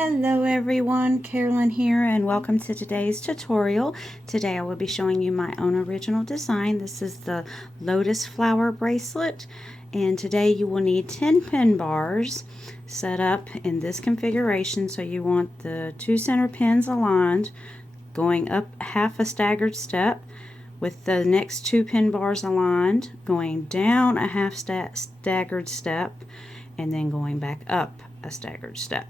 Hello everyone, Carolyn here and welcome to today's tutorial. Today I will be showing you my own original design. This is the Lotus flower bracelet, and today you will need 10 pin bars set up in this configuration. So you want the two center pins aligned, going up half a staggered step, with the next two pin bars aligned, going down a half staggered step, and then going back up a staggered step.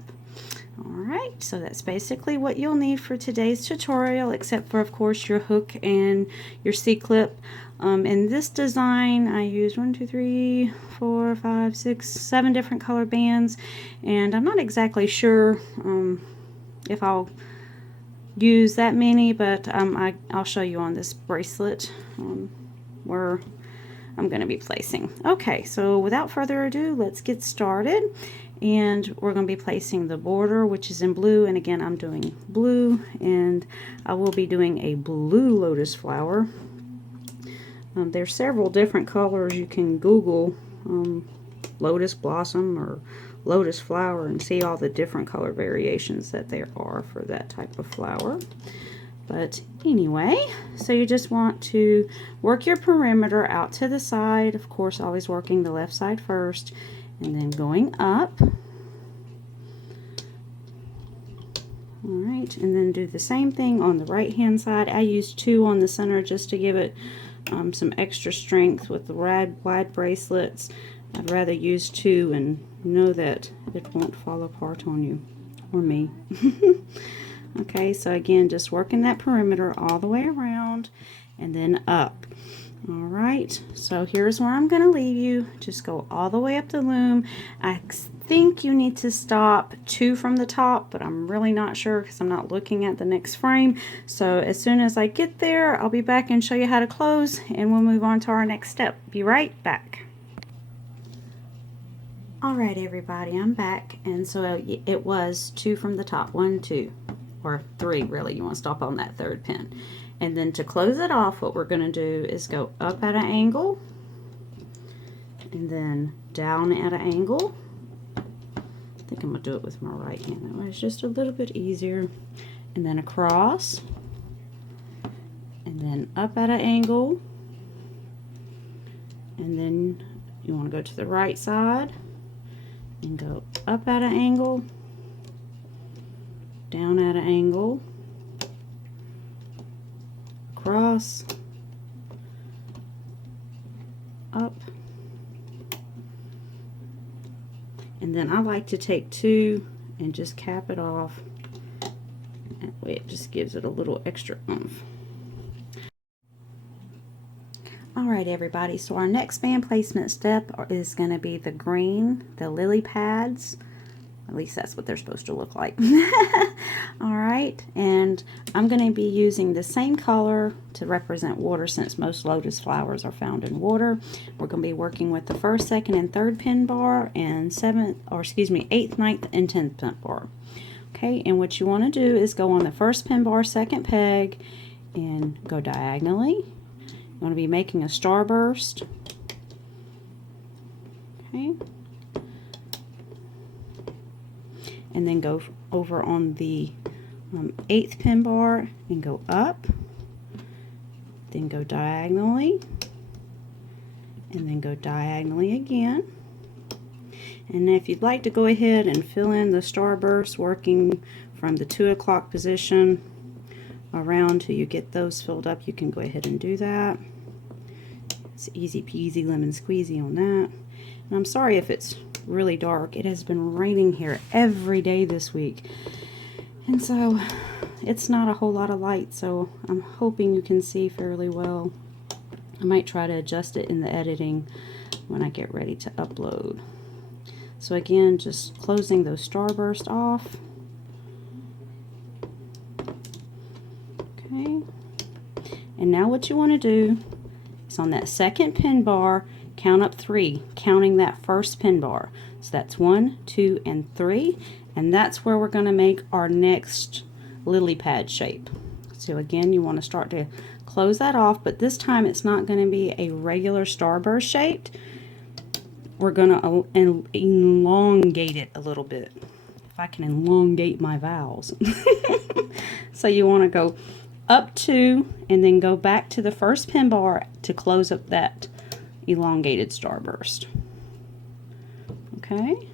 Alright, so that's basically what you'll need for today's tutorial, except for of course your hook and your C-clip. In this design I used 1, 2, 3, 4, 5, 6, 7 different color bands, and I'm not exactly sure if I'll use that many, but I'll show you on this bracelet where I'm going to be placing. Okay, so without further ado, let's get started. And we're going to be placing the border, which is in blue, and again I'm doing blue, and I will be doing a blue lotus flower. There's several different colors. You can Google lotus blossom or lotus flower and see all the different color variations that there are for that type of flower. But anyway, so you just want to work your perimeter out to the side, of course always working the left side first, and then going up. Alright, and then do the same thing on the right hand side. I used 2 on the center just to give it some extra strength. With the wide bracelets, I'd rather use 2 and know that it won't fall apart on you or me. Okay, so again, just working that perimeter all the way around and then up. Alright, so here's where I'm going to leave you. Just go all the way up the loom. I think you need to stop 2 from the top, but I'm really not sure because I'm not looking at the next frame. So as soon as I get there, I'll be back and show you how to close, and we'll move on to our next step. Be right back. Alright everybody, I'm back, and so it was 2 from the top, 1, 2, or 3 really. You want to stop on that third pin. And then to close it off, what we're going to do is go up at an angle, and then down at an angle. I think I'm going to do it with my right hand. That way it's just a little bit easier. And then across, and then up at an angle. And then you want to go to the right side and go up at an angle, down at an angle, across, up, and then I like to take 2 and just cap it off. That way it just gives it a little extra oomph. Alright everybody, so our next band placement step is going to be the green, the lily pads. At least that's what they're supposed to look like. Alright, and I'm going to be using the same color to represent water, since most lotus flowers are found in water. We're going to be working with the 1st, 2nd, and 3rd pin bar, and 8th, 9th, and 10th pin bar. Okay, and what you want to do is go on the 1st pin bar, 2nd peg, and go diagonally. You want to be making a starburst. Okay. And then go over on the 8th pin bar and go up, then go diagonally, and then go diagonally again. And if you'd like to go ahead and fill in the starburst, working from the 2 o'clock position around till you get those filled up, you can go ahead and do that. It's easy peasy lemon squeezy on that. And I'm sorry if it's really dark. It has been raining here every day this week, and so it's not a whole lot of light, so I'm hoping you can see fairly well. I might try to adjust it in the editing when I get ready to upload. So again, just closing those starbursts off. Okay, and now what you want to do is on that 2nd pin bar, count up 3, counting that 1st pin bar. So that's 1, 2, and 3, and that's where we're going to make our next lily pad shape. So again, you want to start to close that off, but this time it's not going to be a regular starburst shaped. We're going to elongate it a little bit. If if I can elongate my vowels. So you want to go up 2 and then go back to the first pin bar to close up that elongated starburst. Okay.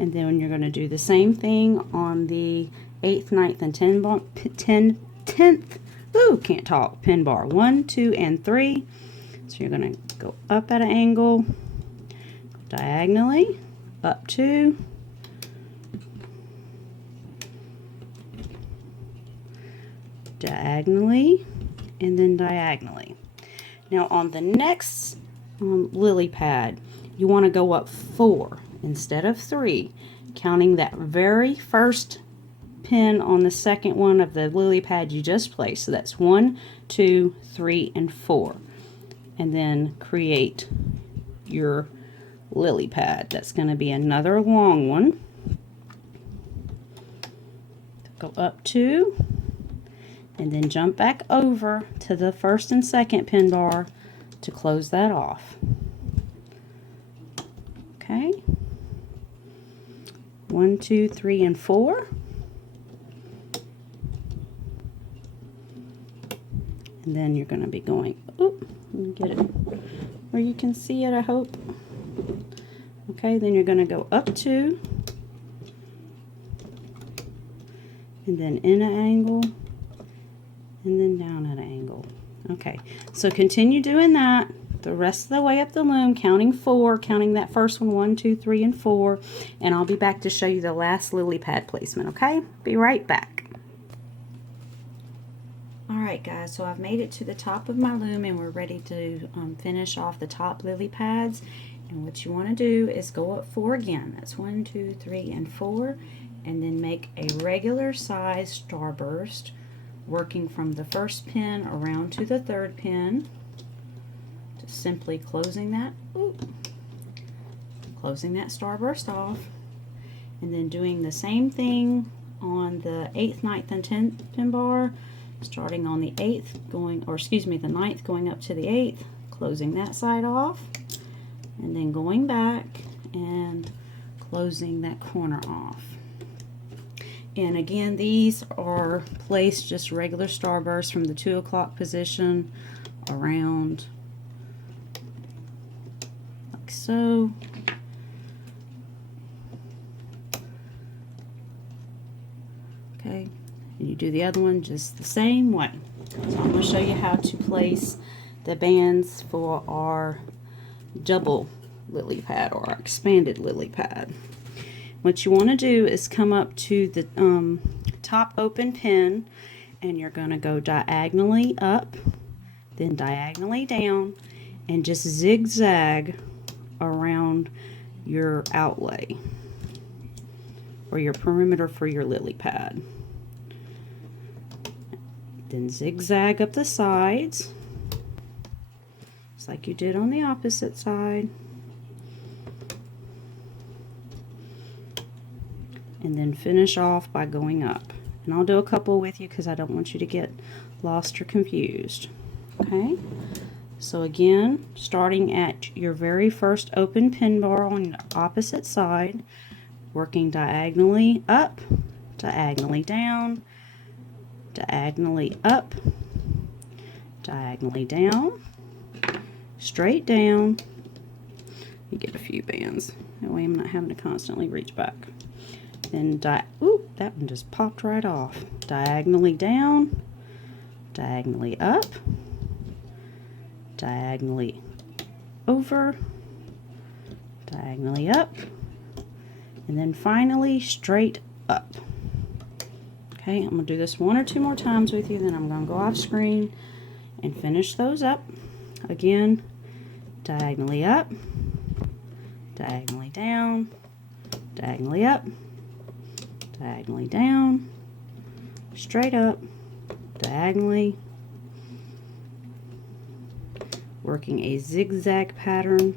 And then you're going to do the same thing on the 8th, 9th, and 10th. Ooh, can't talk. Pin bar 1, 2, and 3. So you're going to go up at an angle, diagonally, up 2, diagonally, and then diagonally. Now on the next lily pad, you want to go up 4 instead of 3, counting that very first pin on the second one of the lily pad you just placed. So that's 1, 2, 3, and 4. And then create your lily pad. That's going to be another long one. Go up 2, and then jump back over to the first and second pin bar to close that off. Okay. 1, 2, 3, and 4. And then you're going to be going, oop, let me get it where you can see it, I hope. Okay, then you're going to go up 2, and then in an angle, and then down at an angle. Okay, so continue doing that the rest of the way up the loom, counting 4, counting that first one, 1, 2, 3, and 4, and I'll be back to show you the last lily pad placement, okay? Be right back. Alright guys, so I've made it to the top of my loom and we're ready to finish off the top lily pads. And what you want to do is go up 4 again. That's 1, 2, 3, and 4, and then make a regular size starburst, working from the first pin around to the third pin. Just simply closing that starburst off, and then doing the same thing on the 8th, 9th, and 10th pin bar, starting on the 8th, the 9th, going up to the 8th, closing that side off, and then going back and closing that corner off. And again, these are placed just regular starbursts from the 2 o'clock position around like so. Okay, and you do the other one just the same way. So I'm going to show you how to place the bands for our double lily pad or our expanded lily pad. What you want to do is come up to the top open pin, and you're going to go diagonally up, then diagonally down, and just zigzag around your outlay or your perimeter for your lily pad. Then zigzag up the sides just like you did on the opposite side. And then finish off by going up. And I'll do a couple with you because I don't want you to get lost or confused. Okay, so again, starting at your very first open pin bar on the opposite side, working diagonally up, diagonally down, diagonally up, diagonally down, straight down. You get a few bands. That way I'm not having to constantly reach back. Then ooh, that one just popped right off. Diagonally down, diagonally up, diagonally over, diagonally up, and then finally straight up. Okay, I'm going to do this 1 or 2 more times with you, then I'm going to go off screen and finish those up. Again, diagonally up, diagonally down, diagonally up, diagonally down, straight up, diagonally, working a zigzag pattern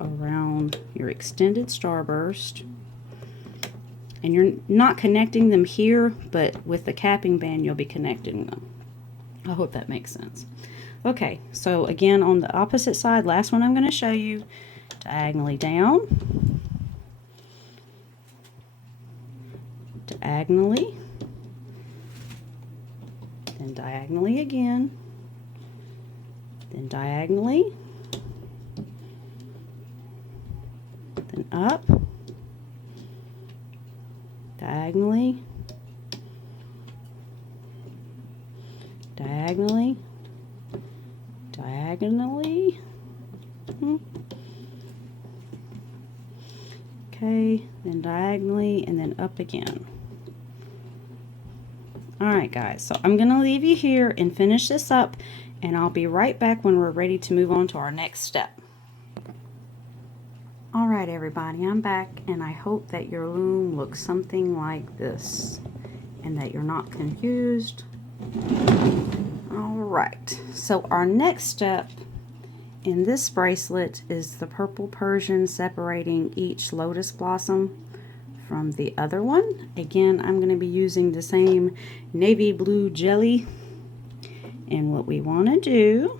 around your extended starburst. And you're not connecting them here, but with the capping band you'll be connecting them. I hope that makes sense. Okay, so again on the opposite side, last one I'm going to show you, diagonally down, diagonally, then diagonally again, then diagonally, then up, diagonally, diagonally, diagonally. Okay, then diagonally, and then up again. Alright guys, so I'm going to leave you here and finish this up, and I'll be right back when we're ready to move on to our next step. Alright everybody, I'm back, and I hope that your loom looks something like this and that you're not confused. Alright, so our next step in this bracelet is the purple Persian separating each lotus blossom from the other one. Again, I'm going to be using the same navy blue jelly, and what we want to do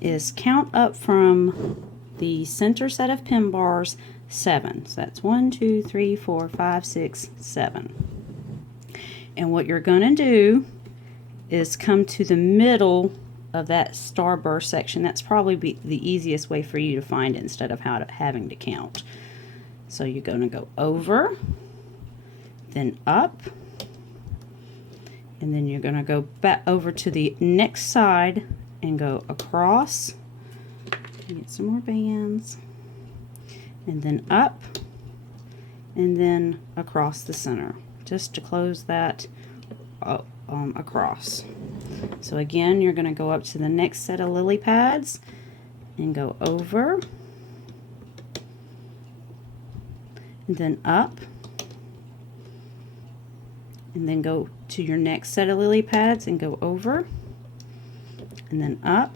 is count up from the center set of pin bars 7. So that's 1, 2, 3, 4, 5, 6, 7. And what you're going to do is come to the middle of that starburst section. That's probably the easiest way for you to find it instead of having to count. So you're going to go over, then up, and then you're going to go back over to the next side and go across. Get some more bands, and then up, and then across the center, just to close that across. So again, you're going to go up to the next set of lily pads and go over, and then up, and then go to your next set of lily pads and go over, and then up,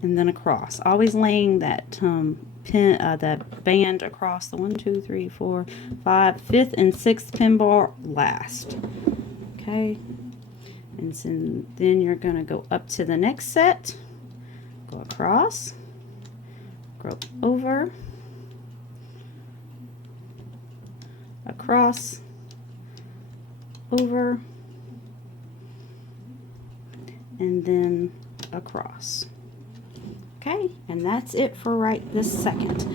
and then across. Always laying that that band across the 1, 2, 3, 4, 5, 5th and 6th pin bar last. Okay, and then you're going to go up to the next set, go across, go over, across, over, and then across. Okay, and that's it for right this second.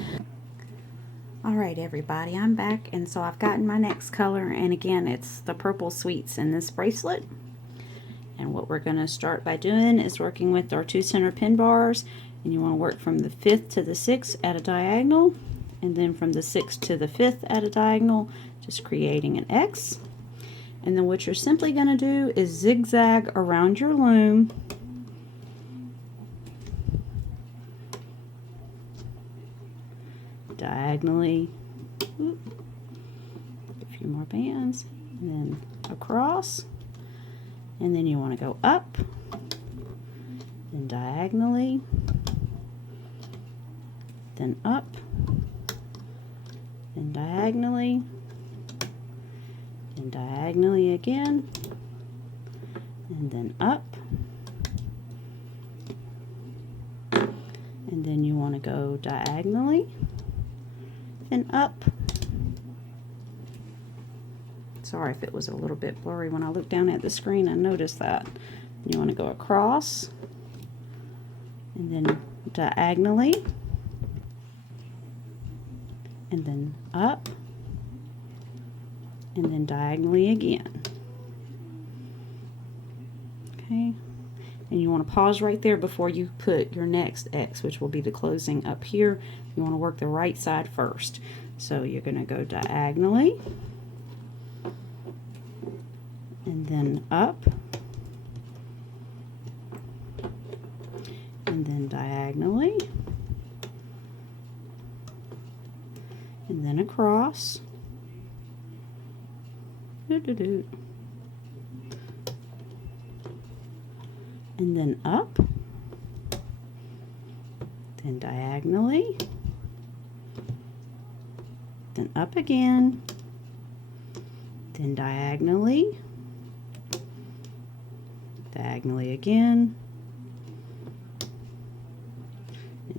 Alright everybody, I'm back, and so I've gotten my next color, and again it's the purple sweets in this bracelet. And what we're going to start by doing is working with our 2 center pin bars, and you want to work from the 5th to the 6th at a diagonal, and then from the 6th to the 5th at a diagonal, just creating an X. And then what you're simply going to do is zigzag around your loom, diagonally, a few more bands, and then across, and then you want to go up, then diagonally, then up, then diagonally, and diagonally again, and then up, and then you want to go diagonally, and up. Sorry if it was a little bit blurry when I looked down at the screen. I noticed that. You want to go across, and then diagonally, and then up, and then diagonally again. Okay, and you want to pause right there before you put your next X, which will be the closing up here. You want to work the right side first. So you're going to go diagonally, and then up, and then diagonally, and then across, and then up, then diagonally, then up again, then diagonally, diagonally again,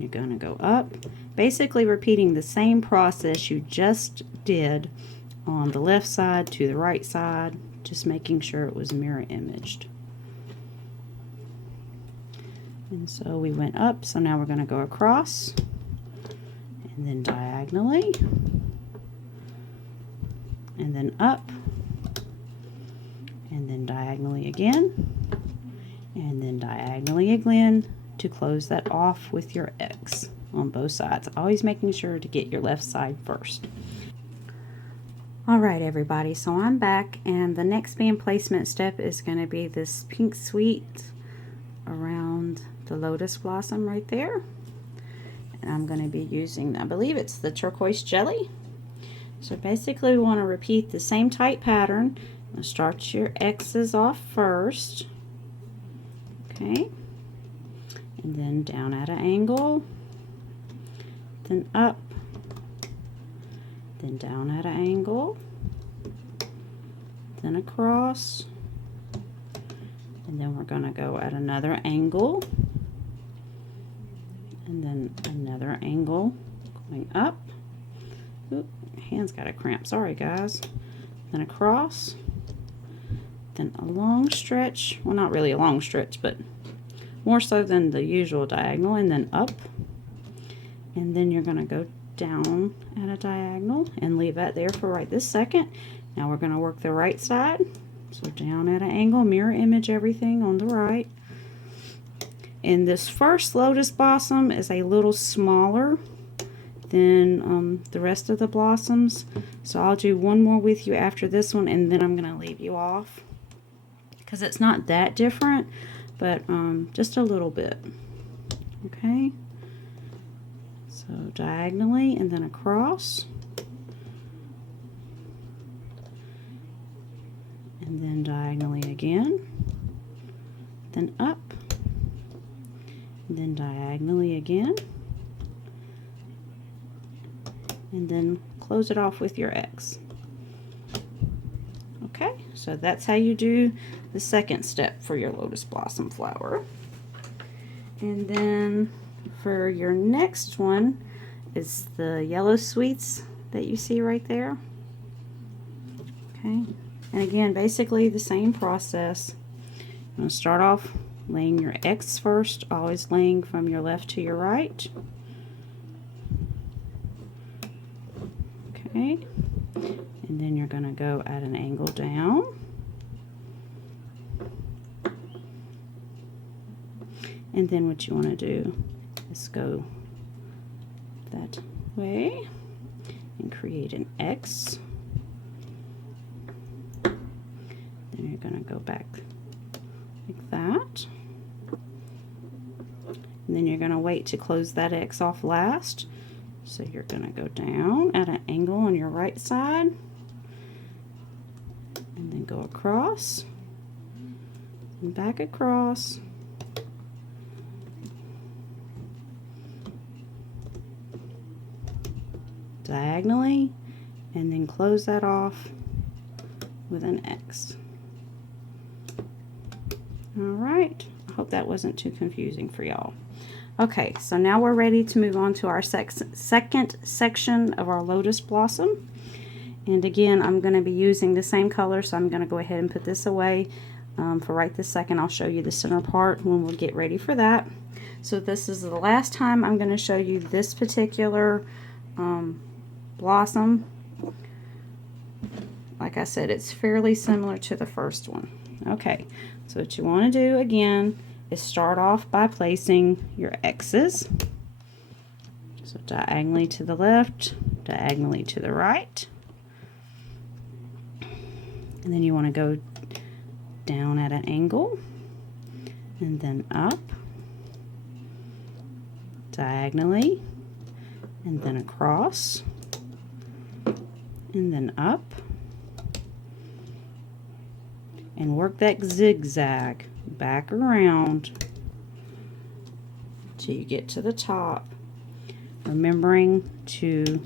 You're going to go up, basically repeating the same process you just did on the left side to the right side, just making sure it was mirror imaged. And so we went up, so now we're going to go across and then diagonally and then up and then diagonally again and then diagonally again to close that off with your X on both sides, always making sure to get your left side first. Alright everybody, so I'm back, and the next band placement step is going to be this pink sweet around the lotus blossom right there. And I'm going to be using, I believe it's the turquoise jelly. So basically we want to repeat the same type pattern. Now start your X's off first. Okay. And then down at an angle. Then up. Then down at an angle. Then across. And then we're going to go at another angle. And then another angle going up. Oop, hand's got a cramp, sorry guys. Then across. Then a long stretch, well not really a long stretch, but more so than the usual diagonal, and then up. And then you're going to go down at a diagonal and leave that there for right this second. Now we're going to work the right side. So down at an angle, mirror image everything on the right. And this first lotus blossom is a little smaller than the rest of the blossoms. So I'll do one more with you after this one, and then I'm going to leave you off. Because it's not that different, but just a little bit. Okay. So diagonally and then across. And then diagonally again. Then up. And then diagonally again. And then close it off with your X. Okay, so that's how you do the second step for your lotus blossom flower. And then for your next one is the yellow sweets that you see right there. Okay, and again, basically the same process. I'm going to start off laying your X first, always laying from your left to your right. Okay, and then you're going to go at an angle down. And then what you want to do is go that way and create an X. Then you're going to go back like that. And then you're going to wait to close that X off last. So you're going to go down at an angle on your right side. And then go across. And back across. Diagonally, and then close that off with an X. Alright, I hope that wasn't too confusing for y'all. Okay, so now we're ready to move on to our second section of our lotus blossom. And again, I'm going to be using the same color, so I'm going to go ahead and put this away for right this second. I'll show you the center part when we get ready for that. So this is the last time I'm going to show you this particular blossom. Like I said, it's fairly similar to the first one. Okay, so what you want to do again is start off by placing your X's. So diagonally to the left, diagonally to the right. And then you want to go down at an angle and then up, diagonally, and then across, and then up, and work that zigzag back around till you get to the top, remembering to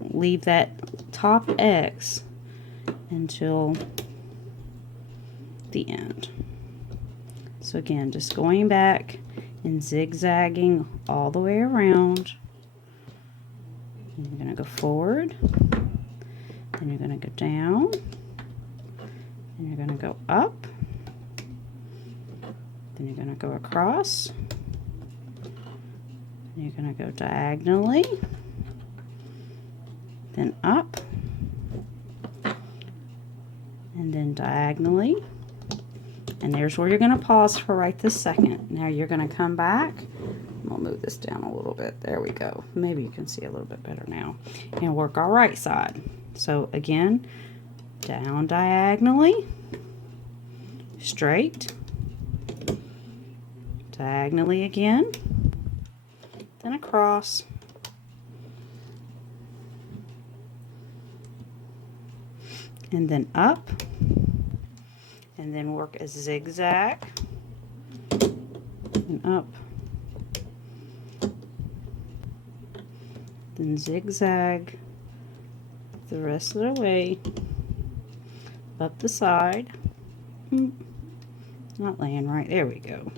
leave that top X until the end. So again, just going back and zigzagging all the way around. And you're going to go forward, then you're going to go down, and you're going to go up, then you're going to go across, and you're going to go diagonally, then up, and then diagonally, and there's where you're going to pause for right this second. Now you're going to come back. I'll move this down a little bit. There we go. Maybe you can see a little bit better now. And work our right side. So again, down diagonally, straight, diagonally again, then across, and then up, and then work a zigzag, and up, then zigzag the rest of the way up the side. Not laying right. There we go.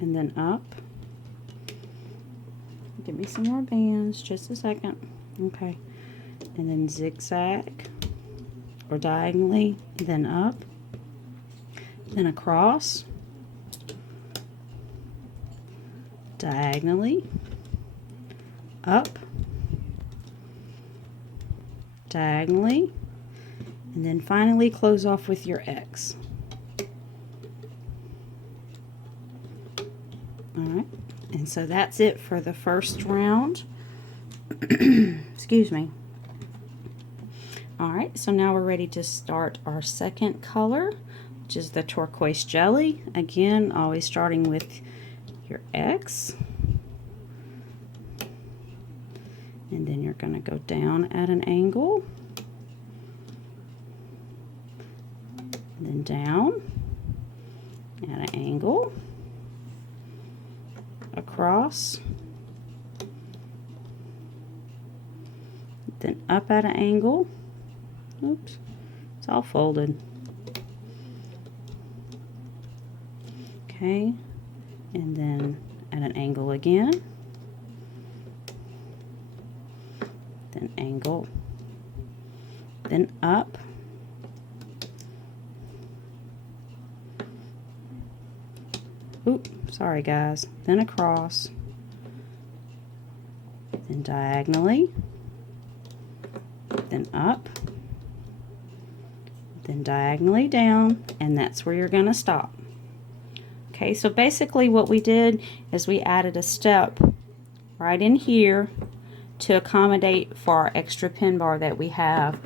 And then up. Give me some more bands, just a second. Okay. And then zigzag or diagonally, then up, then across, diagonally, up, diagonally, and then finally close off with your X. Alright, and so that's it for the first round. Excuse me. Alright, so now we're ready to start our second color, which is the turquoise jelly. Again, always starting with your X. And then you're going to go down at an angle. And then down at an angle. Across. Then up at an angle. Oops, it's all folded. Okay, and then at an angle again. Then angle. Then up. Oop, sorry guys. Then across. Then diagonally. Then up. Then diagonally down, and that's where you're going to stop. Okay, so basically what we did is we added a step right in here to accommodate for our extra pin bar that we have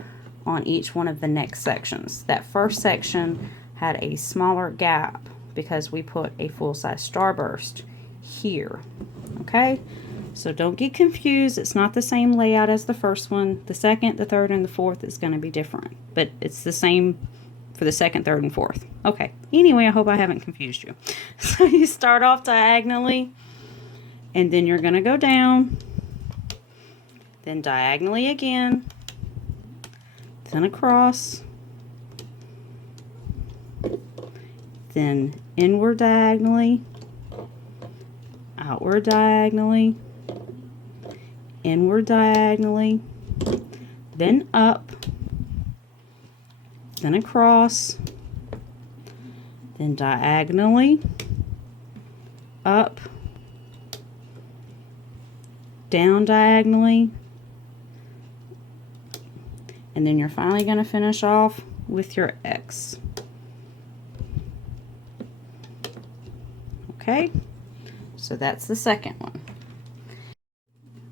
on each one of the next sections. That first section had a smaller gap because we put a full-size starburst here. Okay, so don't get confused. It's not the same layout as the first one. The second, the third, and the fourth is going to be different, but it's the same for the second, third, and fourth. Okay, anyway, I hope I haven't confused you. So you start off diagonally, and then you're going to go down, then diagonally again, then across, then inward diagonally, outward diagonally, inward diagonally, then up, then across, then diagonally, up, down diagonally, and then you're finally going to finish off with your X. Okay, so that's the second one.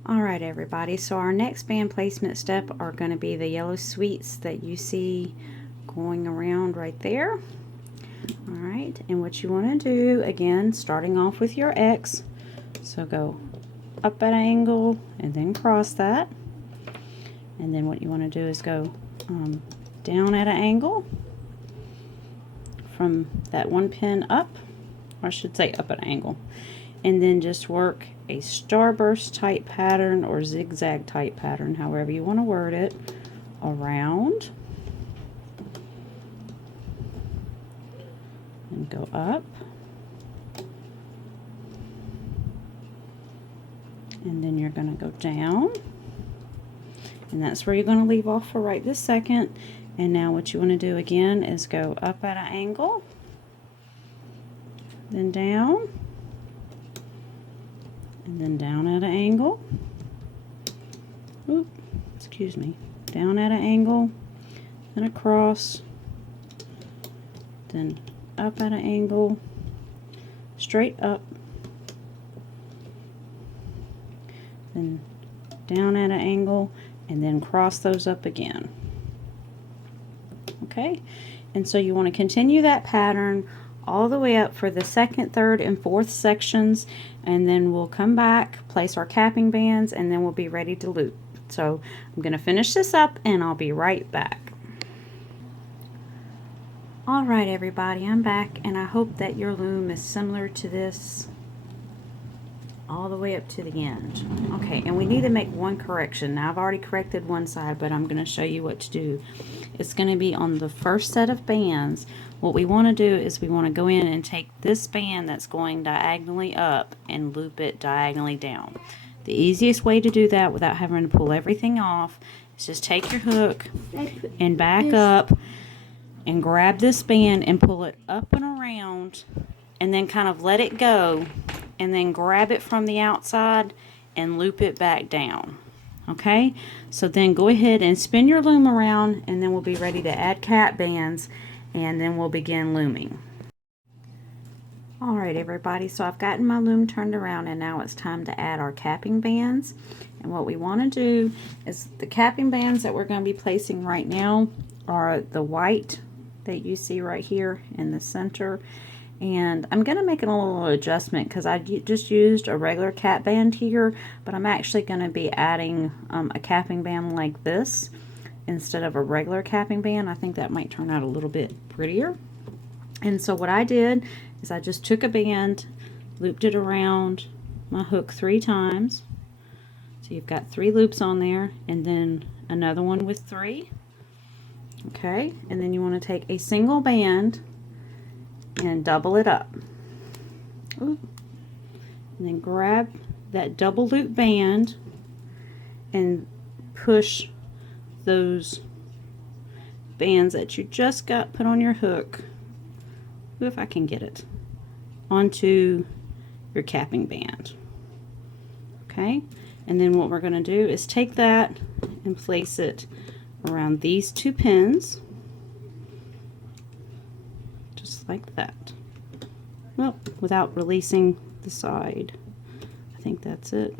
Alright everybody, so our next band placement step are going to be the yellow sweets that you see going around right there. Alright, and what you want to do, again, starting off with your X, so go up at an angle and then cross that, and then what you want to do is go down at an angle from that one pin up, or I should say up at an angle, and then just work a starburst type pattern or zigzag type pattern, however you want to word it, around and go up and then you're going to go down, and that's where you're going to leave off for right this second. And now what you want to do again is go up at an angle, then down, and then down at an angle. Oop, excuse me. Down at an angle, then across, then up at an angle, straight up, then down at an angle, and then cross those up again. Okay, and so you want to continue that pattern all the way up for the second, third, and fourth sections, and then we'll come back, place our capping bands, and then we'll be ready to loop. So I'm going to finish this up and I'll be right back. Alright everybody, I'm back, and I hope that your loom is similar to this all the way up to the end. Okay, and we need to make one correction. Now I've already corrected one side, but I'm going to show you what to do. It's going to be on the first set of bands. What we want to do is we want to go in and take this band that's going diagonally up and loop it diagonally down. The easiest way to do that without having to pull everything off is just take your hook and back up and grab this band and pull it up and around, and then kind of let it go, and then grab it from the outside and loop it back down. Okay, so then go ahead and spin your loom around, and then we'll be ready to add cap bands, and then we'll begin looming. Alright everybody, so I've gotten my loom turned around, and now it's time to add our capping bands. And what we want to do is, the capping bands that we're going to be placing right now are the white that you see right here in the center. And I'm going to make a little adjustment because I just used a regular cap band here, but I'm actually going to be adding a capping band like this instead of a regular capping band. I think that might turn out a little bit prettier. And so what I did is I just took a band, looped it around my hook 3 times. So you've got 3 loops on there, and then another one with 3. Okay, and then you want to take a single band and double it up. Ooh. And then grab that double loop band and push those bands that you just got put on your hook, if I can get it, onto your capping band. Okay, and then what we're going to do is take that and place it around these 2 pins, just like that. Well, without releasing the side. I think that's it.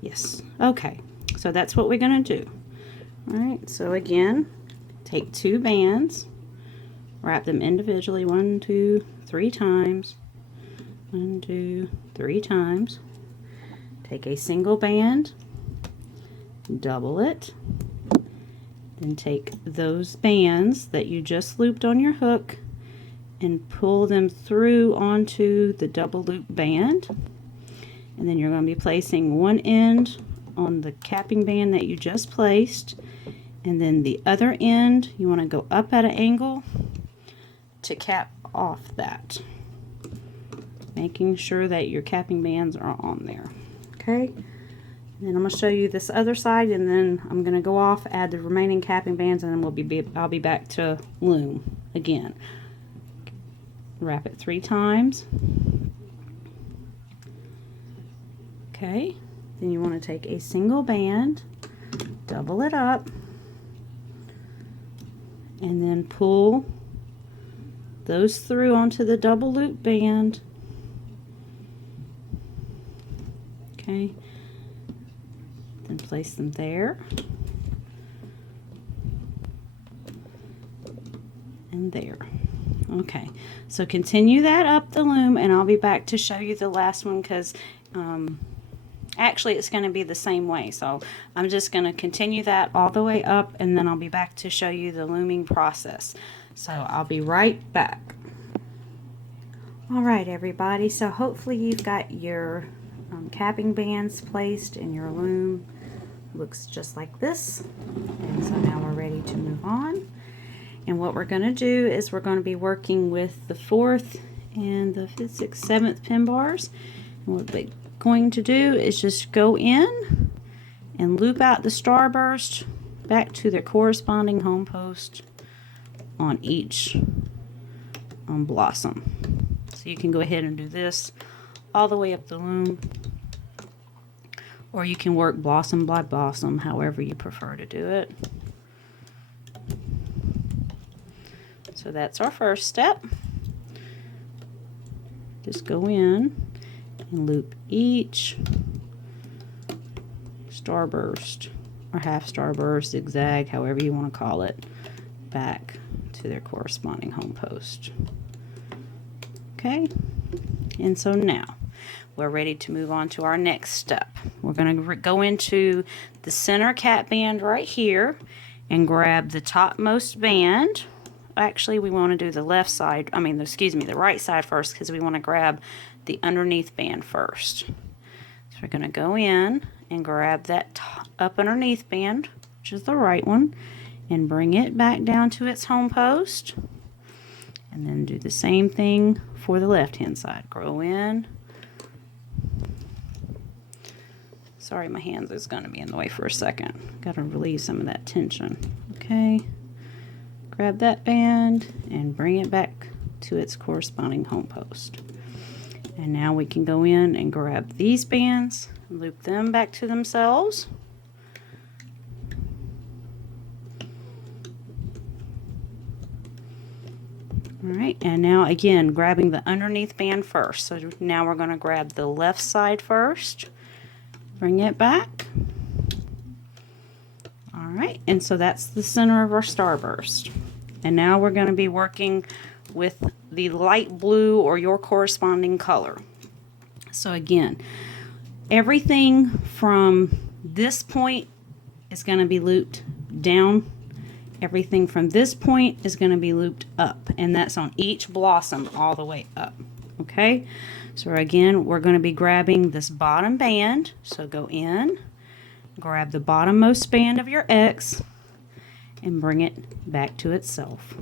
Yes. Okay, so that's what we're going to do. Alright, so again, take 2 bands, wrap them individually 1, 2, 3 times. 1, 2, 3 times. Take a single band, double it, then take those bands that you just looped on your hook and pull them through onto the double loop band, and then you're going to be placing one end on the capping band that you just placed, and then the other end you want to go up at an angle to cap off that, making sure that your capping bands are on there. Okay, and then I'm going to show you this other side, and then I'm going to go off, add the remaining capping bands, and then I'll be back to loom again. Wrap it 3 times. Okay, then you want to take a single band, double it up, and then pull those through onto the double loop band. Okay, then place them there and there. Okay, so continue that up the loom, and I'll be back to show you the last one, because actually it's going to be the same way. So I'm just going to continue that all the way up, and then I'll be back to show you the looming process. So I'll be right back. Alright everybody, so hopefully you've got your capping bands placed in your loom. Looks just like this. And so now we're ready to move on. And what we're going to do is we're going to be working with the 4th and the 5th, 6th, 7th pin bars. And we'll be going to do is just go in and loop out the starburst back to their corresponding home post on each blossom. So you can go ahead and do this all the way up the loom, or you can work blossom by blossom, however you prefer to do it. So that's our first step. Just go in and loop each starburst or half starburst, zigzag, however you want to call it, back to their corresponding home post. Okay, and so now we're ready to move on to our next step. We're going to go into the center cap band right here and grab the topmost band. Actually, we want to do the left side, the right side first, because we want to grab the underneath band first. So we're going to go in and grab that up underneath band, which is the right one, and bring it back down to its home post. And then do the same thing for the left hand side. Go in. Sorry, my hands is going to be in the way for a second. Got to relieve some of that tension. Okay. Grab that band and bring it back to its corresponding home post. And now we can go in and grab these bands, loop them back to themselves. Alright, and now again grabbing the underneath band first. So now we're going to grab the left side first, bring it back. Alright, and so that's the center of our starburst. And now we're going to be working with the light blue or your corresponding color. So again, everything from this point is going to be looped down. Everything from this point is going to be looped up, and that's on each blossom all the way up. Okay, so again, we're going to be grabbing this bottom band. So go in, grab the bottommost band of your X, and bring it back to itself.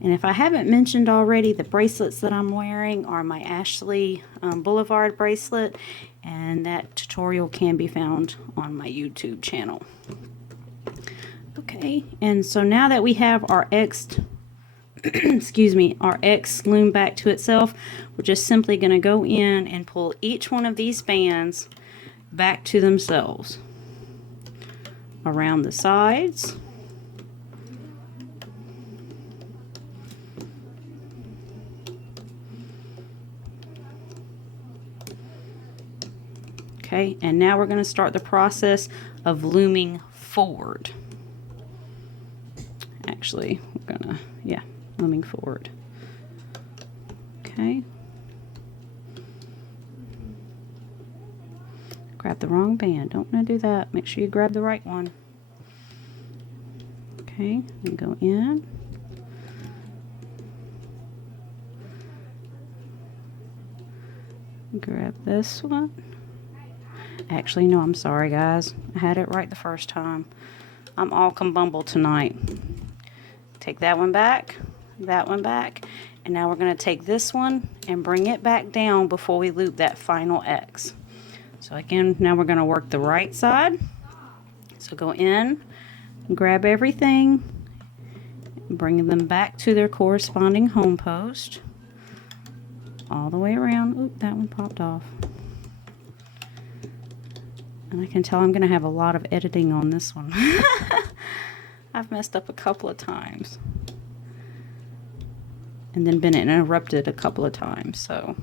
And if I haven't mentioned already, the bracelets that I'm wearing are my Ashley Boulevard bracelet, and that tutorial can be found on my YouTube channel. Okay, and so now that we have our X, our X loom back to itself, we're just simply going to go in and pull each one of these bands back to themselves around the sides. Okay, and now we're going to start the process of looming forward. Actually, we're gonna, looming forward. Okay. Grab the wrong band. Don't want to do that. Make sure you grab the right one. Okay, and go in. Grab this one. Actually, no, I'm sorry, guys. I had it right the first time. I'm all kabumbled tonight. Take that one back, and now we're going to take this one and bring it back down before we loop that final X. So again, now we're going to work the right side. So go in, grab everything, bring them back to their corresponding home post, all the way around. Oop, that one popped off. And I can tell I'm going to have a lot of editing on this one. I've messed up a couple of times and then been interrupted a couple of times, so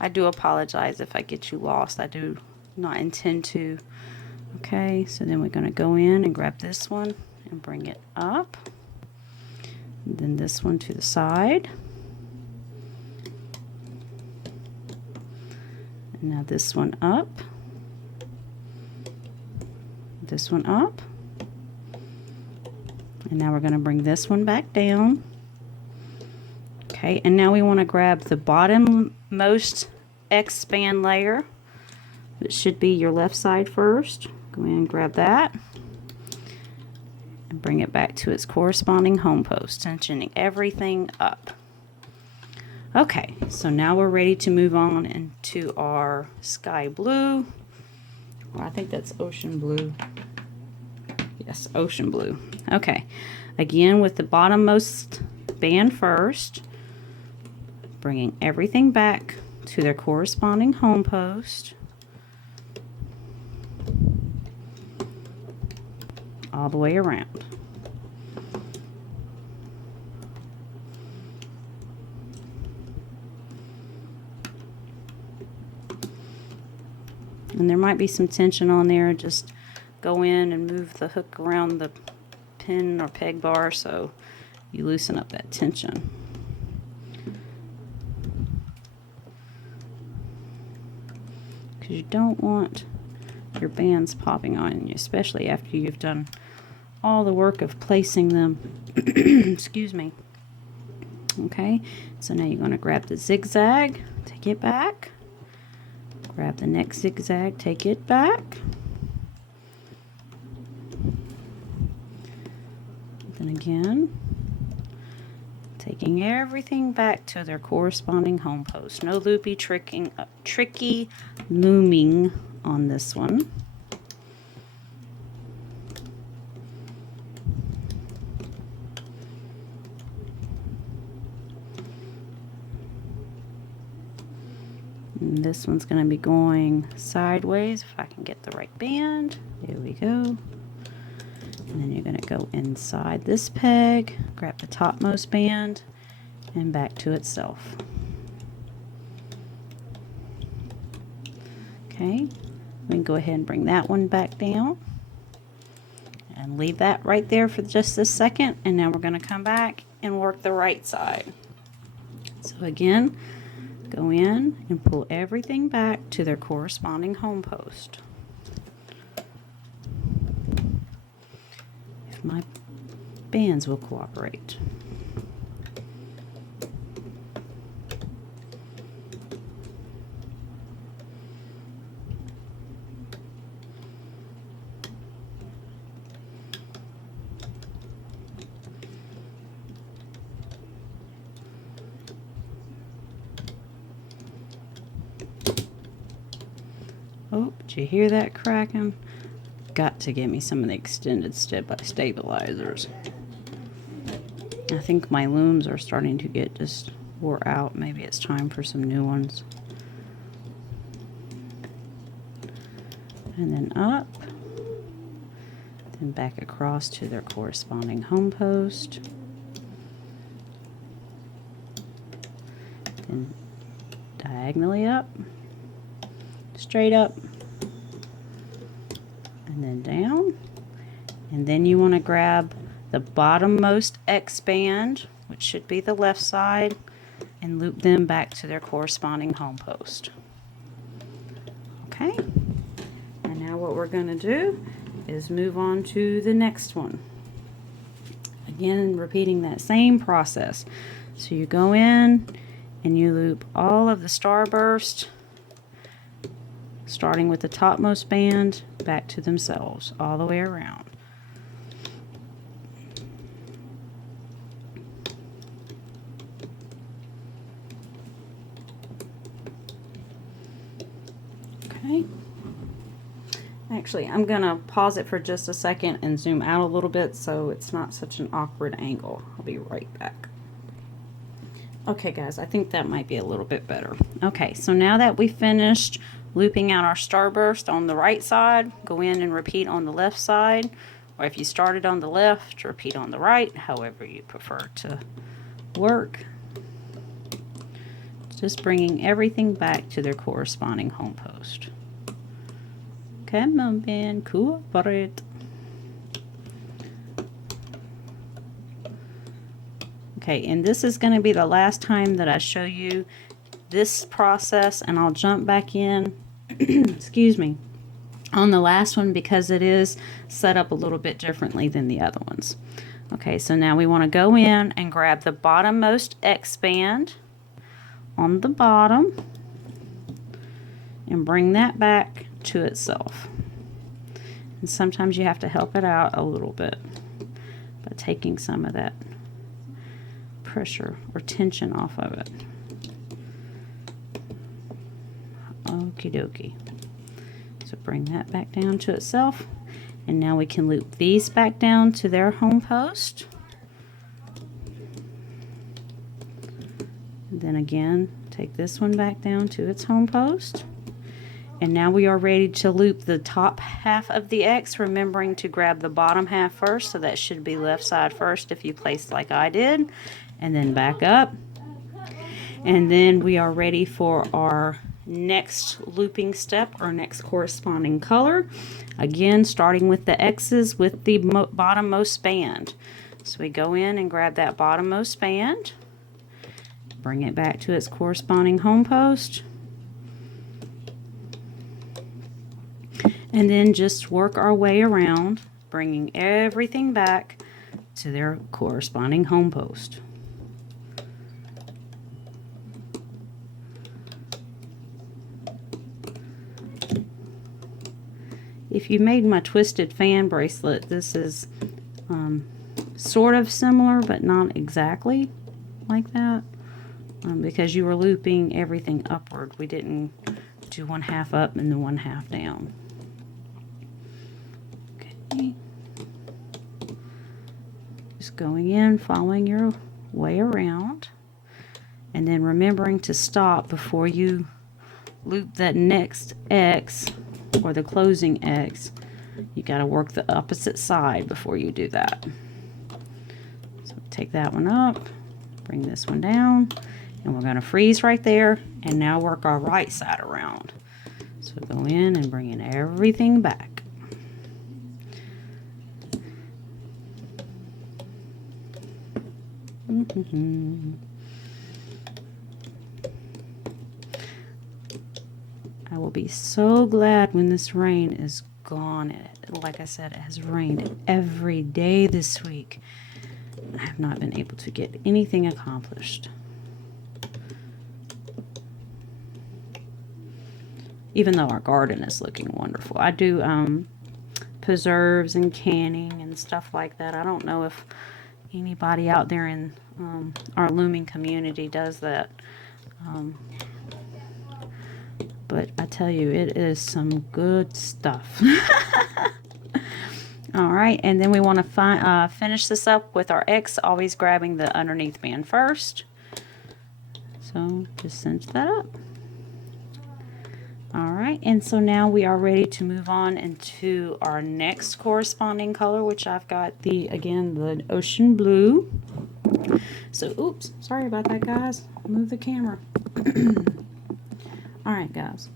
I do apologize if I get you lost. I do not intend to. Okay, so then we're going to go in and grab this one and bring it up, and then this one to the side, and now this one up, this one up. And now we're going to bring this one back down. Okay, and now we want to grab the bottommost X band layer. It should be your left side first. Go in and grab that. And bring it back to its corresponding home post, tensioning everything up. Okay, so now we're ready to move on into our sky blue. Well, I think that's ocean blue. Yes, ocean blue. Okay, again with the bottommost band first, bringing everything back to their corresponding home post. All the way around. And there might be some tension on there. Just go in and move the hook around the pin or peg bar so you loosen up that tension. Because you don't want your bands popping on you, especially after you've done all the work of placing them. Excuse me. Okay, so now you're going to grab the zigzag, take it back. Grab the next zigzag, take it back. Then again, taking everything back to their corresponding home post. No loopy tricky looming on this one. And this one's going to be going sideways if I can get the right band. There we go. And then you're going to go inside this peg, grab the topmost band, and back to itself. Okay, we can go ahead and bring that one back down. And leave that right there for just a second. And now we're going to come back and work the right side. So again, go in and pull everything back to their corresponding home post. If my bands will cooperate. Oh, did you hear that cracking? Got to get me some of the extended stabilizers. I think my looms are starting to get just wore out. Maybe it's time for some new ones. And then up, then back across to their corresponding home post. Then diagonally up, straight up, and then down. And then you want to grab the bottommost X band, which should be the left side, and loop them back to their corresponding home post. Okay, and now what we're going to do is move on to the next one. Again, repeating that same process. So you go in and you loop all of the starburst, starting with the topmost band back to themselves all the way around. Okay. Actually, I'm going to pause it for just a second and zoom out a little bit so it's not such an awkward angle. I'll be right back. Okay guys, I think that might be a little bit better. Okay, so now that we finished looping out our starburst on the right side, go in and repeat on the left side, or if you started on the left, repeat on the right, however you prefer to work. Just bringing everything back to their corresponding home post. Come on, Ben, cooperate. Okay, and this is going to be the last time that I show you this process, and I'll jump back in, excuse me, on the last one because it is set up a little bit differently than the other ones. Okay, so now we want to go in and grab the bottommost X band on the bottom and bring that back to itself. And sometimes you have to help it out a little bit by taking some of that pressure or tension off of it. Okie dokie. So bring that back down to itself. And now we can loop these back down to their home post. And then again, take this one back down to its home post. And now we are ready to loop the top half of the X, remembering to grab the bottom half first. So that should be left side first if you place like I did. And then back up. And then we are ready for our next looping step, or next corresponding color. Again, starting with the X's with the bottommost band. So we go in and grab that bottommost band, bring it back to its corresponding home post, and then just work our way around, bringing everything back to their corresponding home post. If you made my twisted fan bracelet, this is sort of similar, but not exactly like that, because you were looping everything upward. We didn't do one half up and then one half down. Okay. Just going in, following your way around, and then remembering to stop before you loop that next X, or the closing X. You got to work the opposite side before you do that. So take that one up, bring this one down, and we're going to freeze right there, and now work our right side around. So go in and bring in everything back. I will be so glad when this rain is gone. Like I said, it has rained every day this week. I have not been able to get anything accomplished. Even though our garden is looking wonderful. I do preserves and canning and stuff like that. I don't know if anybody out there in our looming community does that. But I tell you, it is some good stuff. All right, and then we want to finish this up with our X, always grabbing the underneath band first. So just cinch that up. All right, and so now we are ready to move on into our next corresponding color, which I've got again, the ocean blue. So, oops, sorry about that, guys. Move the camera. All right, guys.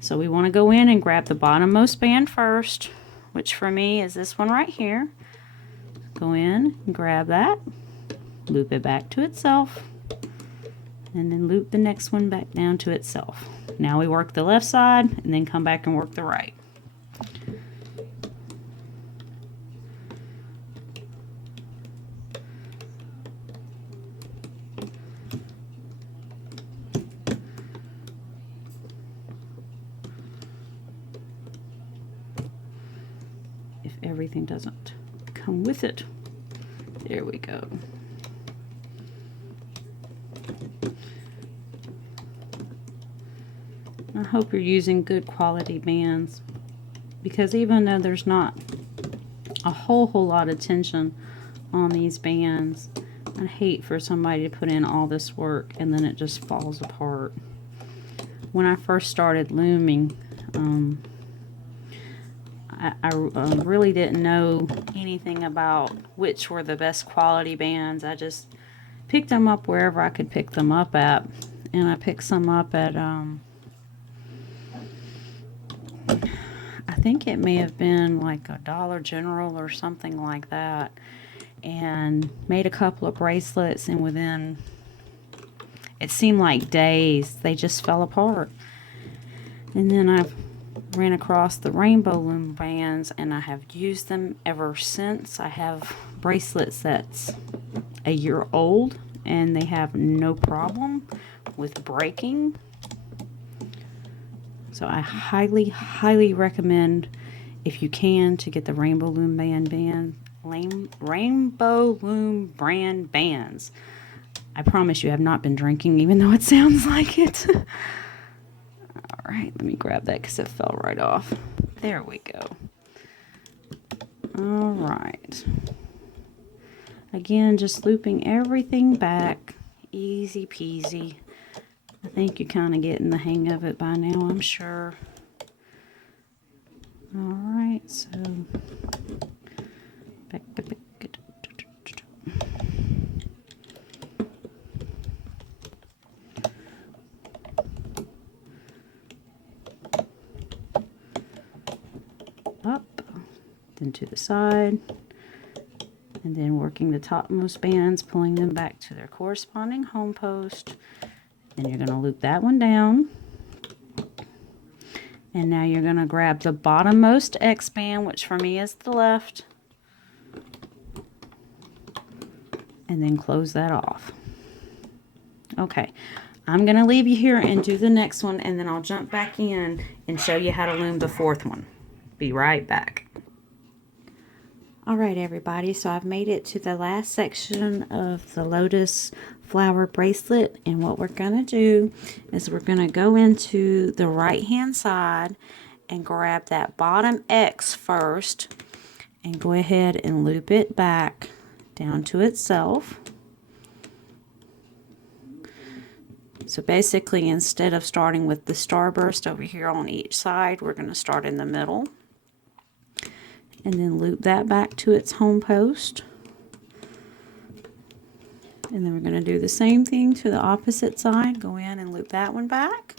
So we want to go in and grab the bottommost band first, which for me is this one right here. Go in and grab that, loop it back to itself, and then loop the next one back down to itself. Now we work the left side and then come back and work the right. If everything doesn't come with it. There we go. I hope you're using good quality bands, because even though there's not a whole lot of tension on these bands, I hate for somebody to put in all this work and then it just falls apart. When I first started looming, I really didn't know anything about which were the best quality bands. I just picked them up wherever I could pick them up at, and I picked some up at I think it may have been like a Dollar General or something like that, and made a couple of bracelets, and within, it seemed like days, they just fell apart. And then I ran across the rainbow loom bands, and I have used them ever since. I have bracelets that's a year old and they have no problem with breaking. So I highly recommend, if you can, to get the Rainbow Loom Rainbow Loom brand bands. I promise you, I have not been drinking, even though it sounds like it. All right, let me grab that because it fell right off. There we go. All right. Again, just looping everything back. Easy peasy. I think you're kind of getting the hang of it by now, I'm sure. All right, so back. Up, then to the side, and then working the topmost bands, pulling them back to their corresponding home post. Then you're going to loop that one down. And now you're going to grab the bottommost X band, which for me is the left, and then close that off. Okay, I'm going to leave you here and do the next one, and then I'll jump back in and show you how to loom the fourth one. Be right back. All right, everybody, so I've made it to the last section of the Lotus flower bracelet, and what we're going to do is we're going to go into the right hand side and grab that bottom X first and go ahead and loop it back down to itself. So basically, instead of starting with the starburst over here on each side, we're going to start in the middle and then loop that back to its home post. And then we're going to do the same thing to the opposite side. Go in and loop that one back.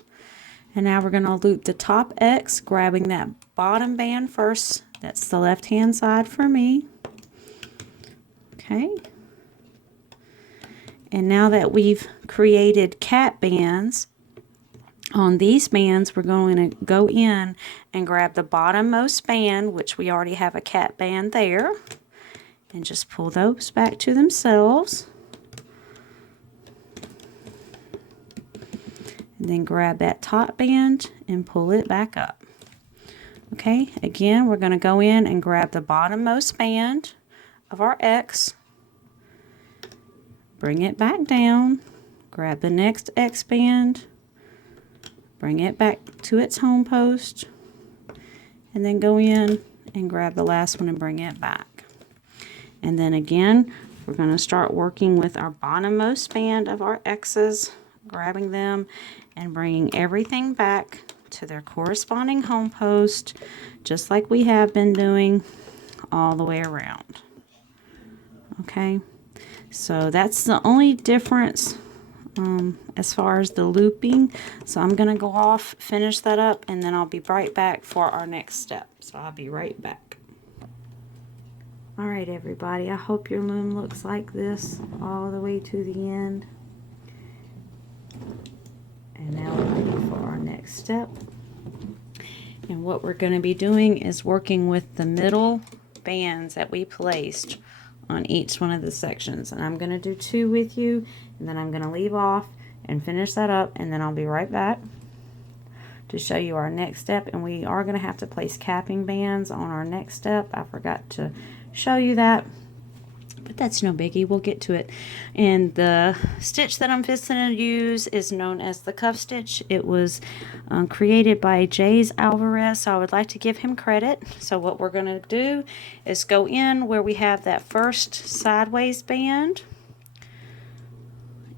And now we're going to loop the top X, grabbing that bottom band first. That's the left hand side for me. Okay. And now that we've created cap bands, on these bands, we're going to go in and grab the bottommost band, which we already have a cap band there, and just pull those back to themselves. And then grab that top band and pull it back up. Okay, again, we're going to go in and grab the bottommost band of our X, bring it back down, grab the next X band, bring it back to its home post, and then go in and grab the last one and bring it back. And then again, we're going to start working with our bottommost band of our X's, grabbing them and bringing everything back to their corresponding home post, just like we have been doing all the way around. Okay, so that's the only difference as far as the looping. So I'm going to go off, finish that up, and then I'll be right back for our next step. So I'll be right back. Alright, everybody, I hope your loom looks like this all the way to the end. And now we're ready for our next step. And what we're going to be doing is working with the middle bands that we placed on each one of the sections. And I'm going to do 2 with you, and then I'm going to leave off and finish that up, and then I'll be right back to show you our next step. And we are going to have to place capping bands on our next step. I forgot to show you that, but that's no biggie. We'll get to it. And the stitch that I'm fixing to use is known as the cuff stitch. It was created by Jays Alvarez, so I would like to give him credit. So what we're going to do is go in where we have that first sideways band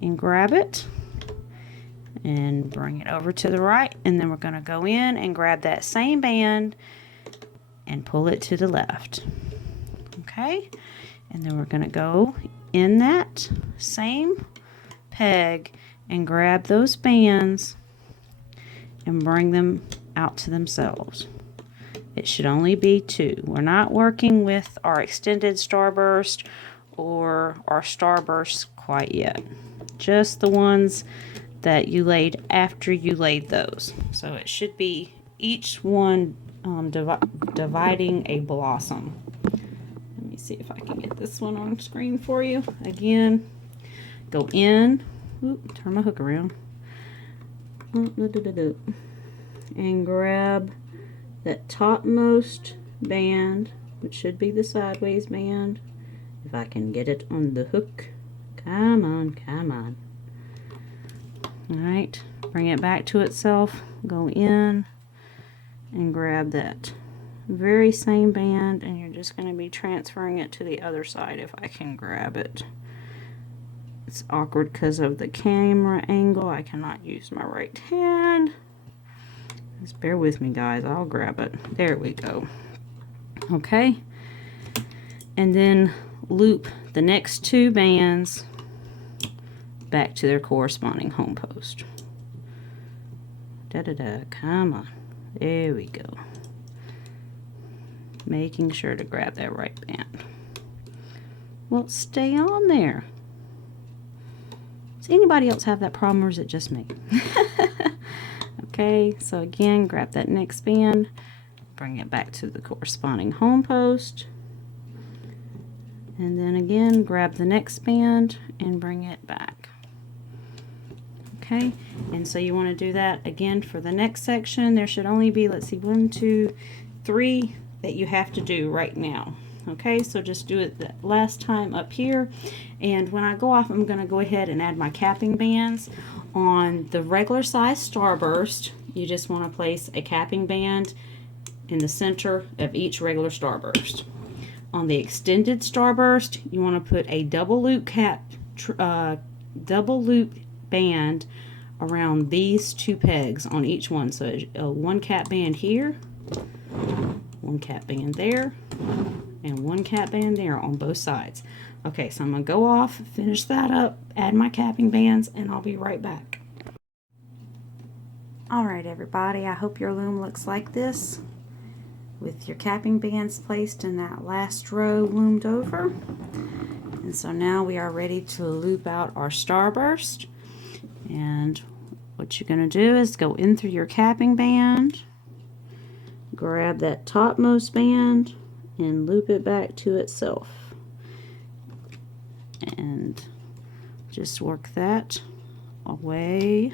and grab it and bring it over to the right, and then we're going to go in and grab that same band and pull it to the left. Okay, and then we're going to go in that same peg and grab those bands and bring them out to themselves. It should only be 2. We're not working with our extended starburst or our starbursts quite yet. Just the ones that you laid after you laid those. So it should be each one dividing a blossom. Let me see if I can get this one on screen for you. Again, go in, turn my hook around, and grab that topmost band, which should be the sideways band. If I can get it on the hook. Come on, come on. All right, bring it back to itself, go in and grab that very same band, and you're just going to be transferring it to the other side if I can grab it. It's awkward because of the camera angle. I cannot use my right hand. Just bear with me, guys. I'll grab it. There we go. Okay. And then loop the next 2 bands back to their corresponding home post. Come on. There we go. Making sure to grab that right band. Well, stay on there. Does anybody else have that problem, or is it just me? Okay, so again, grab that next band, bring it back to the corresponding home post, and then again, grab the next band and bring it back. Okay, and so you want to do that again for the next section. There should only be, let's see, 1, 2, 3 that you have to do right now. Okay, so just do it the last time up here, and when I go off, I'm going to go ahead and add my capping bands. On the regular size starburst, you just want to place a capping band in the center of each regular starburst. On the extended starburst, you want to put a double loop band around these 2 pegs on each one. So 1 cap band here, 1 cap band there, and 1 cap band there on both sides. Okay, so I'm going to go off, finish that up, add my capping bands, and I'll be right back. Alright everybody, I hope your loom looks like this, with your capping bands placed in that last row loomed over. And so now we are ready to loop out our starburst. And what you're going to do is go in through your capping band, grab that topmost band, and loop it back to itself. And just work that away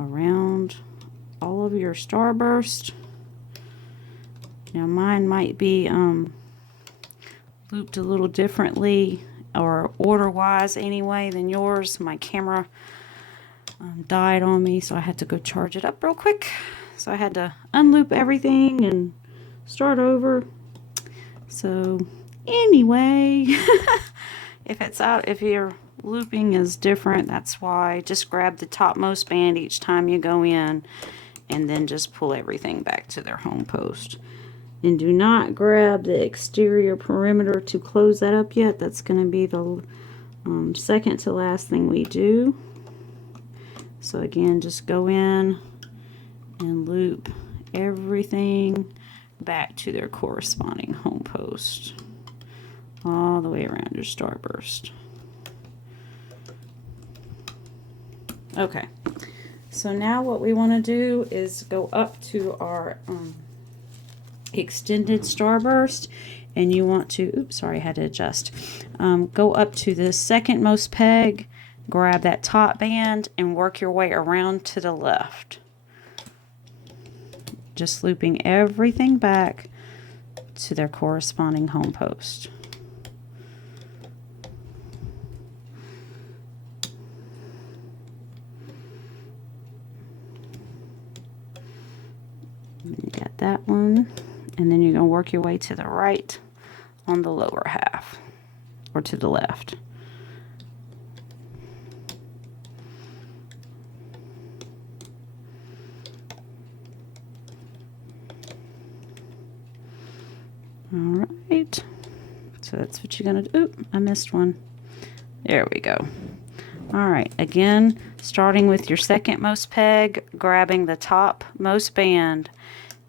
around all of your starburst. Now mine might be looped a little differently or order-wise anyway than yours. My camera died on me, so I had to go charge it up real quick. So I had to unloop everything and start over. So anyway, if your looping is different, that's why. Just grab the topmost band each time you go in, and then just pull everything back to their home post. And do not grab the exterior perimeter to close that up yet. That's going to be the second to last thing we do. So again, just go in and loop everything back to their corresponding home post, all the way around your starburst. Okay, so now what we want to do is go up to our extended starburst, and you want to, oops, sorry, I had to adjust. Go up to the second most peg, grab that top band, and work your way around to the left. Just looping everything back to their corresponding home post. You got that one, and then you're going to work your way to the right on the lower half, or to the left. All right, so that's what you're going to do. Oop, I missed one. There we go. All right, again, starting with your second most peg, grabbing the top most band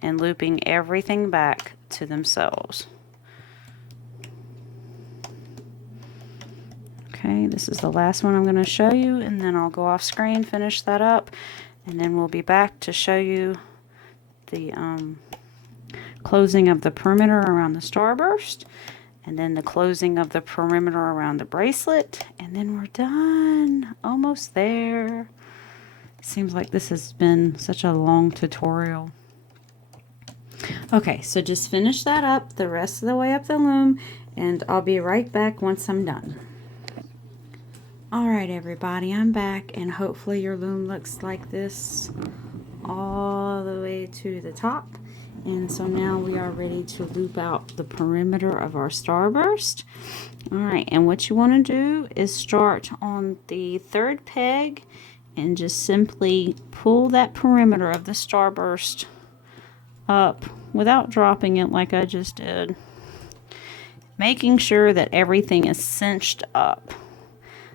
and looping everything back to themselves. Okay, this is the last one I'm going to show you, and then I'll go off screen, finish that up, and then we'll be back to show you the closing of the perimeter around the starburst, and then the closing of the perimeter around the bracelet, and then we're done. Almost there. Seems like this has been such a long tutorial. Okay, so just finish that up the rest of the way up the loom, and I'll be right back once I'm done. Alright everybody, I'm back, and hopefully your loom looks like this all the way to the top. And so now we are ready to loop out the perimeter of our starburst. Alright, and what you want to do is start on the third peg and just simply pull that perimeter of the starburst up without dropping it like I just did, making sure that everything is cinched up.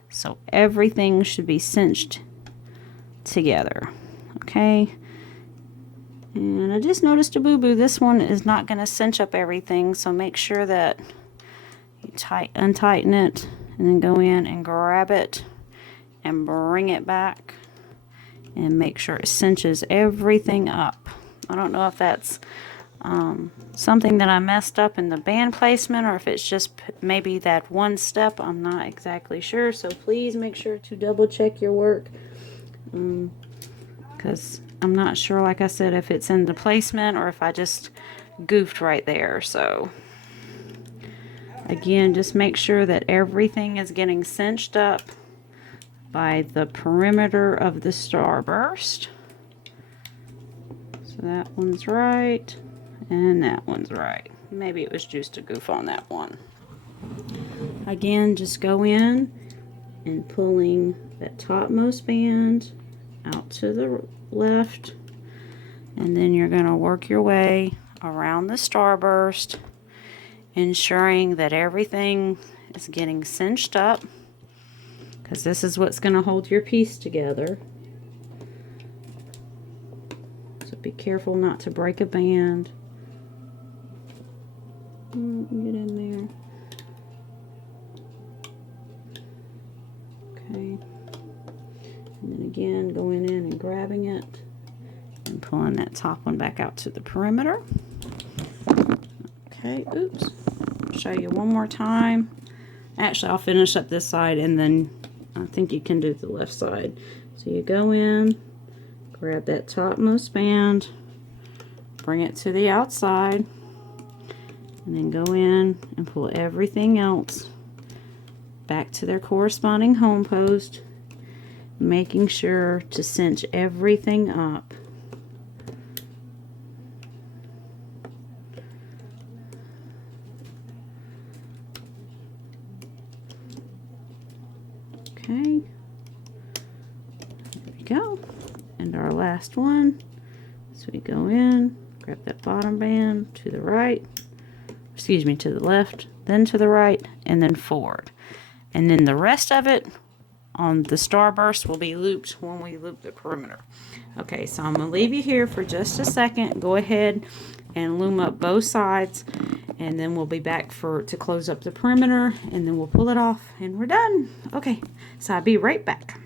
So everything should be cinched together, okay? And I just noticed a boo-boo. This one is not going to cinch up everything, so make sure that you untighten it and then go in and grab it and bring it back and make sure it cinches everything up. I don't know if that's something that I messed up in the band placement, or if it's just maybe that one step. I'm not exactly sure, so please make sure to double check your work, because I'm not sure, like I said, if it's in the placement or if I just goofed right there. So again, just make sure that everything is getting cinched up by the perimeter of the starburst. So that one's right. And that one's right. Maybe it was just a goof on that one. Again, just go in and pulling that topmost band out to the left. And then you're going to work your way around the starburst, ensuring that everything is getting cinched up, because this is what's going to hold your piece together. So be careful not to break a band. Get in there. Okay. And then again, going in and grabbing it and pulling that top one back out to the perimeter. Okay, oops. Show you one more time. Actually, I'll finish up this side and then I think you can do the left side. So you go in, grab that topmost band, bring it to the outside, and then go in and pull everything else back to their corresponding home post, making sure to cinch everything up. Okay, there we go. And our last one. So we go in, grab that bottom band to the right, excuse me, to the left, then to the right, and then forward. And then the rest of it on the starburst will be looped when we loop the perimeter. Okay, so I'm going to leave you here for just a second. Go ahead and loom up both sides, and then we'll be back to close up the perimeter, and then we'll pull it off, and we're done. Okay, so I'll be right back.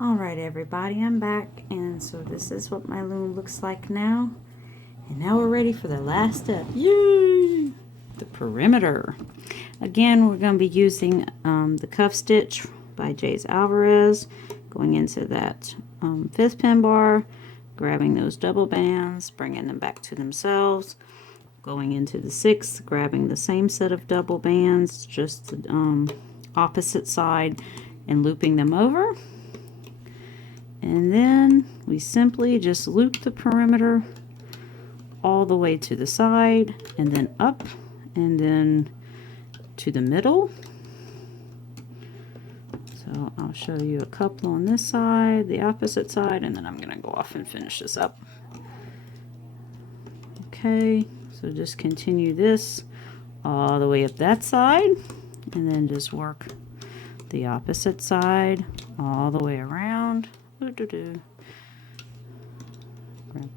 Alright everybody, I'm back, and so this is what my loom looks like now. And now we're ready for the last step. Yay! The perimeter. Again, we're going to be using the cuff stitch by Jays Alvarez, going into that 5th pin bar, grabbing those double bands, bringing them back to themselves, going into the 6th, grabbing the same set of double bands, just the opposite side, and looping them over. And then we simply just loop the perimeter all the way to the side, and then up, and then to the middle. So I'll show you a couple on this side, the opposite side, and then I'm going to go off and finish this up. Okay, so just continue this all the way up that side, and then just work the opposite side all the way around. Grab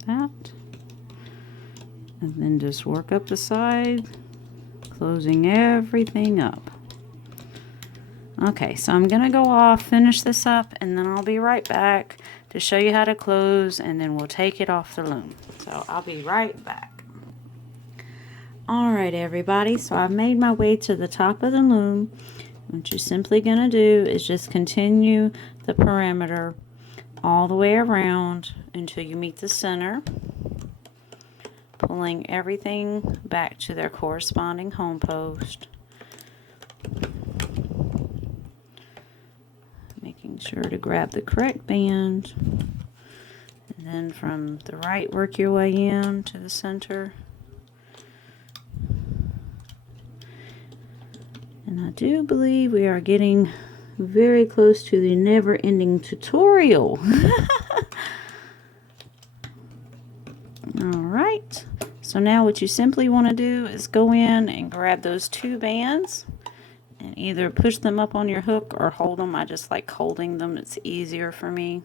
that. And then just work up the side, closing everything up. Okay, so I'm going to go off, finish this up, and then I'll be right back to show you how to close, and then we'll take it off the loom. So I'll be right back. Alright everybody, so I've made my way to the top of the loom. What you're simply going to do is just continue the perimeter all the way around until you meet the center, pulling everything back to their corresponding home post. sure to grab the correct band. And then from the right, work your way in to the center. And I do believe we are getting very close to the never-ending tutorial. Alright, so now what you simply want to do is go in and grab those two bands and either push them up on your hook or hold them. I just like holding them, it's easier for me.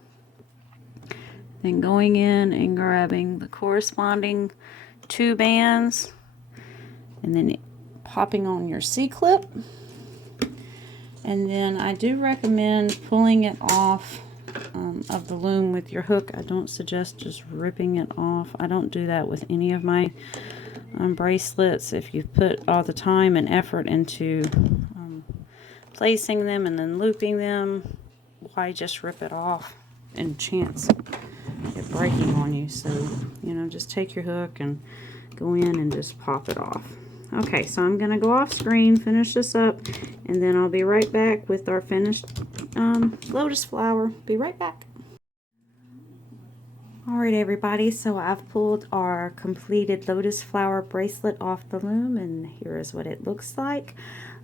Then going in and grabbing the corresponding two bands and then popping on your C-clip. And then I do recommend pulling it off of the loom with your hook. I don't suggest just ripping it off. I don't do that with any of my bracelets. If you put all the time and effort into placing them and then looping them, why just rip it off and chance it breaking on you? So, you know, just take your hook and go in and just pop it off. Okay, so I'm going to go off screen, finish this up, and then I'll be right back with our finished lotus flower. Be right back. Alright everybody, so I've pulled our completed lotus flower bracelet off the loom, and here is what it looks like.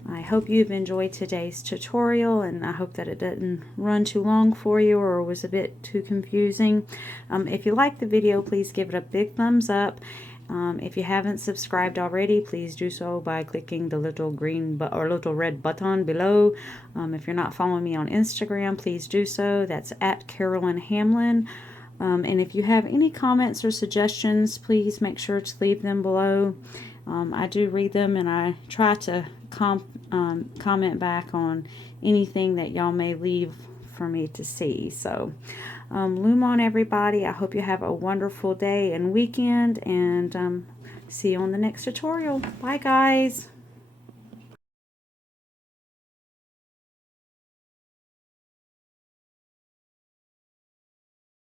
I hope you've enjoyed today's tutorial, and I hope that it didn't run too long for you or was a bit too confusing. If you liked the video, please give it a big thumbs up. If you haven't subscribed already, please do so by clicking the little green or little red button below. If you're not following me on Instagram, please do so. That's at Carolyn Hamlin. And if you have any comments or suggestions, please make sure to leave them below. I do read them, and I try to comment back on anything that y'all may leave for me to see. So loom on everybody. I hope you have a wonderful day and weekend, and see you on the next tutorial. Bye guys.